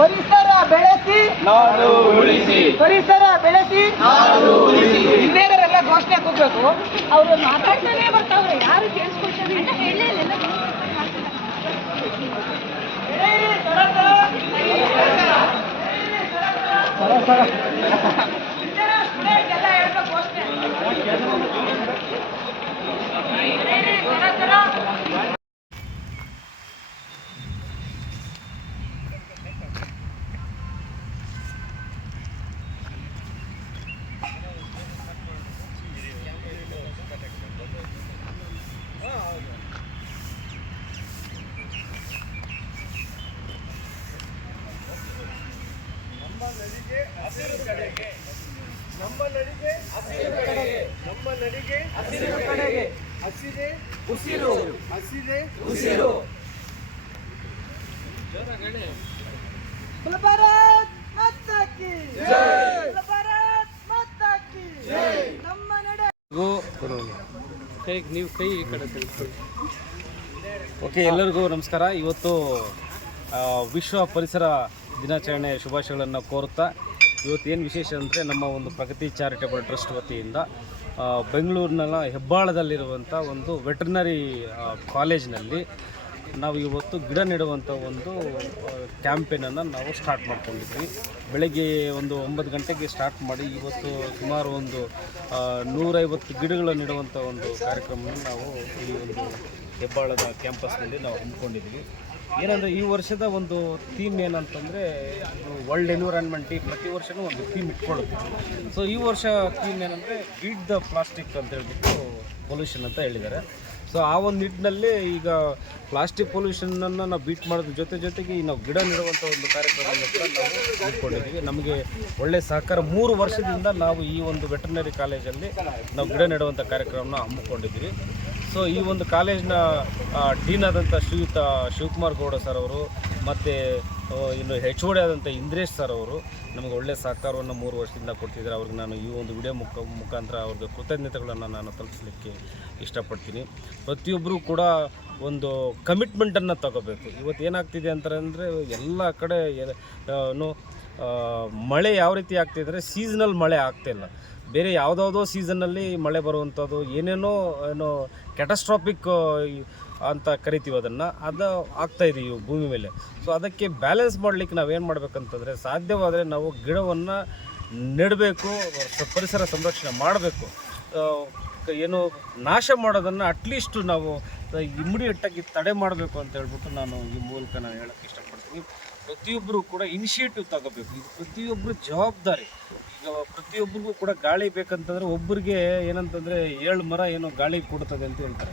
ಪರಿಸರ ಬೆಳೆಸಿ ನಾಡು ಉಳಿಸಿ ಪರಿಸರ ಬೆಳೆಸಿ ನಾಡು ಉಳಿಸಿ ಬೇರೆಯವರೆಲ್ಲ ಘೋಷಣೆ ಕೂಗಬೇಕು ಅವರು ಮಾತಾಡ್ತಾನೆ ಬರ್ತಾವ್ರೆ ಯಾರು ಕೇಳಿಸ್ಕೊಳ್ತಾರೆ ಅಂತ ಸರ ಸರ ನಡಿಗೆ ಹಸಿರು ಕಡೆಗೆ ನಮ್ಮ ನಡಿಗೆ ಹಸಿರು ಕಡೆಗೆ ನಮ್ಮ ನಡಿಗೆ ಹಸಿರು ಕಡೆಗೆ ಹಸಿದೆ ಉಸಿರು ಹಸಿದೆ ಉಸಿರು ಭಾರತ್ ಮಾತಾ ಕಿ ಜೈ ಭಾರತ್ ಮಾತಾ ಜೈ ನಮ್ಮ ನಡೆ ಗೋ ಕೈ ನೀವು ಕೈ ಈ ಕಡೆ ತೆಗೆದುಕೊಳ್ಳಿ ಓಕೆ ಎಲ್ಲರಿಗೂ ನಮಸ್ಕಾರ ಇವತ್ತು ವಿಶ್ವ ಪರಿಸರ ದಿನಾಚರಣೆಯ ಶುಭಾಶಯಗಳನ್ನು ಕೋರುತ್ತಾ ಇವತ್ತು ಏನು ವಿಶೇಷ ಅಂದರೆ ನಮ್ಮ ಒಂದು ಪ್ರಗತಿ ಚಾರಿಟೇಬಲ್ ಟ್ರಸ್ಟ್ ವತಿಯಿಂದ ಬೆಂಗಳೂರಿನ ಹೆಬ್ಬಾಳದಲ್ಲಿರುವಂಥ ಒಂದು ವೆಟರ್ನರಿ ಕಾಲೇಜ್ನಲ್ಲಿ ನಾವು ಇವತ್ತು ಗಿಡ ನೆಡುವಂಥ ಒಂದು ಕ್ಯಾಂಪೇನನ್ನು ನಾವು ಸ್ಟಾರ್ಟ್ ಮಾಡ್ಕೊಂಡಿದ್ವಿ ಬೆಳಗ್ಗೆ ಒಂದು ಒಂಬತ್ತು ಗಂಟೆಗೆ ಸ್ಟಾರ್ಟ್ ಮಾಡಿ ಇವತ್ತು ಸುಮಾರು ಒಂದು ನೂರೈವತ್ತು ಗಿಡಗಳು ನೆಡುವಂಥ ಒಂದು ಕಾರ್ಯಕ್ರಮವನ್ನು ನಾವು ಈ ಒಂದು ಹೆಬ್ಬಾಳದ ಕ್ಯಾಂಪಸ್ನಲ್ಲಿ ನಾವು ಹಮ್ಮಿಕೊಂಡಿದ್ವಿ ಏನಂದರೆ ಈ ವರ್ಷದ ಒಂದು ಥೀಮ್ ಏನಂತಂದರೆ ವರ್ಲ್ಡ್ ಎನ್ವಿರಾನ್ಮೆಂಟ್ ಪ್ರತಿ ವರ್ಷವೂ ಒಂದು ಥೀಮ್ ಇಟ್ಕೊಳ್ಳುತ್ತೆ ಸೊ ಈ ವರ್ಷ ಥೀಮ್ ಏನಂದರೆ ಬೀಟ್ ದ ಪ್ಲಾಸ್ಟಿಕ್ ಅಂತ ಹೇಳ್ಬಿಟ್ಟು ಪೊಲ್ಯೂಷನ್ ಅಂತ ಹೇಳಿದ್ದಾರೆ ಸೊ ಆ ಒಂದು ನಿಟ್ಟಿನಲ್ಲಿ ಈಗ ಪ್ಲಾಸ್ಟಿಕ್ ಪೊಲ್ಯೂಷನನ್ನು ನಾವು ಬೀಟ್ ಮಾಡೋದ್ರ ಜೊತೆ ಜೊತೆಗೆ ಈ ನಾವು ಗಿಡ ನೆಡುವಂಥ ಒಂದು ಕಾರ್ಯಕ್ರಮವನ್ನು ಕೂಡ ನಾವು ಹಮ್ಮಿಕೊಂಡಿದ್ದೀವಿ ನಮಗೆ ಒಳ್ಳೆಯ ಸಹಕಾರ ಮೂರು ವರ್ಷದಿಂದ ನಾವು ಈ ಒಂದು ವೆಟರ್ನರಿ ಕಾಲೇಜಲ್ಲಿ ನಾವು ಗಿಡ ನೆಡುವಂಥ ಕಾರ್ಯಕ್ರಮನ ಹಮ್ಮಿಕೊಂಡಿದ್ದೀವಿ ಸೊ ಈ ಒಂದು ಕಾಲೇಜಿನ ಡೀನ್ ಆದಂಥ ಶ್ರೀಯುತ ಶಿವಕುಮಾರ್ ಗೌಡ ಸರ್ ಅವರು ಮತ್ತು ಇನ್ನು ಹೆಚ್ ಓಡಿ ಆದಂಥ ಇಂದ್ರೇಶ್ ಸರ್ ಅವರು ನಮಗೆ ಒಳ್ಳೆಯ ಸಹಕಾರವನ್ನು ಮೂರು ವರ್ಷದಿಂದ ಕೊಡ್ತಿದ್ದಾರೆ ಅವ್ರಿಗೆ ನಾನು ಈ ಒಂದು ವಿಡಿಯೋ ಮುಖ ಮುಖಾಂತರ ಅವ್ರಿಗೆ ಕೃತಜ್ಞತೆಗಳನ್ನು ನಾನು ತಲುಪಿಸಲಿಕ್ಕೆ ಇಷ್ಟಪಡ್ತೀನಿ ಪ್ರತಿಯೊಬ್ಬರೂ ಕೂಡ ಒಂದು ಕಮಿಟ್ಮೆಂಟನ್ನು ತಗೋಬೇಕು ಇವತ್ತು ಏನಾಗ್ತಿದೆ ಅಂತಂದರೆ ಎಲ್ಲ ಕಡೆ ಮಳೆ ಯಾವ ರೀತಿ ಆಗ್ತಿದ್ರೆ ಸೀಸನಲ್ ಮಳೆ ಆಗ್ತಿಲ್ಲ ಬೇರೆ ಯಾವುದಾವುದೋ ಸೀಸನ್ನಲ್ಲಿ ಮಳೆ ಬರುವಂಥದ್ದು ಏನೇನೋ ಏನು ಕ್ಯಾಟಸ್ಟ್ರಾಪಿಕ್ ಅಂತ ಕರಿತೀವಿ ಅದನ್ನು ಅದು ಆಗ್ತಾಯಿದೆ ಇವು ಭೂಮಿ ಮೇಲೆ ಸೊ ಅದಕ್ಕೆ ಬ್ಯಾಲೆನ್ಸ್ ಮಾಡಲಿಕ್ಕೆ ನಾವೇನು ಮಾಡಬೇಕಂತಂದರೆ ಸಾಧ್ಯವಾದರೆ ನಾವು ಗಿಡವನ್ನು ನೆಡಬೇಕು ಪರಿಸರ ಸಂರಕ್ಷಣೆ ಮಾಡಬೇಕು ಏನು ನಾಶ ಮಾಡೋದನ್ನು ಅಟ್ಲೀಸ್ಟ್ ನಾವು ಇಮ್ಮಿಡಿಯೇಟಾಗಿ ತಡೆ ಮಾಡಬೇಕು ಅಂತ ಹೇಳ್ಬಿಟ್ಟು ನಾನು ಈ ಮೂಲಕ ನಾನು ಹೇಳೋಕ್ಕೆ ಇಷ್ಟಪಡ್ತೀನಿ ಪ್ರತಿಯೊಬ್ಬರು ಕೂಡ ಇನಿಷಿಯೇಟಿವ್ ತಗೋಬೇಕು ಇದು ಪ್ರತಿಯೊಬ್ಬರು ಜವಾಬ್ದಾರಿ ಪ್ರತಿಯೊಬ್ಬರಿಗೂ ಕೂಡ ಗಾಳಿ ಬೇಕಂತಂದರೆ ಒಬ್ಬರಿಗೆ ಏನಂತಂದರೆ ಏಳು ಮರ ಏನೋ ಗಾಳಿ ಕೊಡ್ತದೆ ಅಂತ ಹೇಳ್ತಾರೆ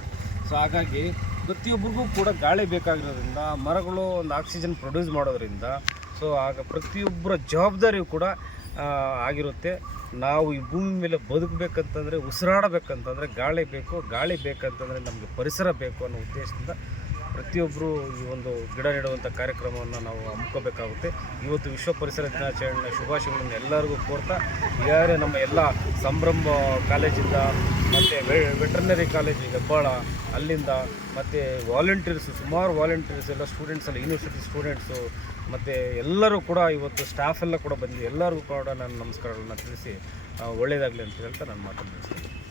ಸೊ ಹಾಗಾಗಿ ಪ್ರತಿಯೊಬ್ಬರಿಗೂ ಕೂಡ ಗಾಳಿ ಬೇಕಾಗಿರೋದ್ರಿಂದ ಮರಗಳು ಒಂದು ಆಕ್ಸಿಜನ್ ಪ್ರೊಡ್ಯೂಸ್ ಮಾಡೋದ್ರಿಂದ ಸೊ ಆಗ ಪ್ರತಿಯೊಬ್ಬರ ಜವಾಬ್ದಾರಿಯೂ ಕೂಡ ಆಗಿರುತ್ತೆ ನಾವು ಈ ಭೂಮಿ ಮೇಲೆ ಬದುಕಬೇಕಂತಂದರೆ ಉಸಿರಾಡಬೇಕಂತಂದರೆ ಗಾಳಿ ಬೇಕು ಗಾಳಿ ಬೇಕಂತಂದರೆ ನಮಗೆ ಪರಿಸರ ಬೇಕು ಅನ್ನೋ ಉದ್ದೇಶದಿಂದ ಪ್ರತಿಯೊಬ್ಬರೂ ಈ ಒಂದು ಗಿಡ ನೆಡುವಂಥ ಕಾರ್ಯಕ್ರಮವನ್ನು ನಾವು ಹಮ್ಮಿಕೋಬೇಕಾಗುತ್ತೆ ಇವತ್ತು ವಿಶ್ವ ಪರಿಸರ ದಿನಾಚರಣೆ ಶುಭಾಶಯಗಳನ್ನು ಎಲ್ಲರಿಗೂ ಕೋರ್ತಾ ಈಗಾಗಲೇ ನಮ್ಮ ಎಲ್ಲ ಸಂಭ್ರಮ ಕಾಲೇಜಿಂದ ಮತ್ತು ವೆಟರ್ನರಿ ಕಾಲೇಜ್ ಹೆಬ್ಬಾಳ ಅಲ್ಲಿಂದ ಮತ್ತು ವಾಲಂಟೀರ್ಸು ಸುಮಾರು ವಾಲಂಟಿಯರ್ಸ್ ಎಲ್ಲ ಸ್ಟೂಡೆಂಟ್ಸ್ ಎಲ್ಲ ಯೂನಿವರ್ಸಿಟಿ ಸ್ಟೂಡೆಂಟ್ಸು ಮತ್ತು ಎಲ್ಲರೂ ಕೂಡ ಇವತ್ತು ಸ್ಟಾಫ್ ಎಲ್ಲ ಕೂಡ ಬಂದು ಎಲ್ಲರಿಗೂ ಕೂಡ ನಾನು ನಮಸ್ಕಾರಗಳನ್ನ ತಿಳಿಸಿ ಒಳ್ಳೆಯದಾಗಲಿ ಅಂತ ಹೇಳ್ತಾ ನಾನು ಮಾತಾಡ್ತೀನಿ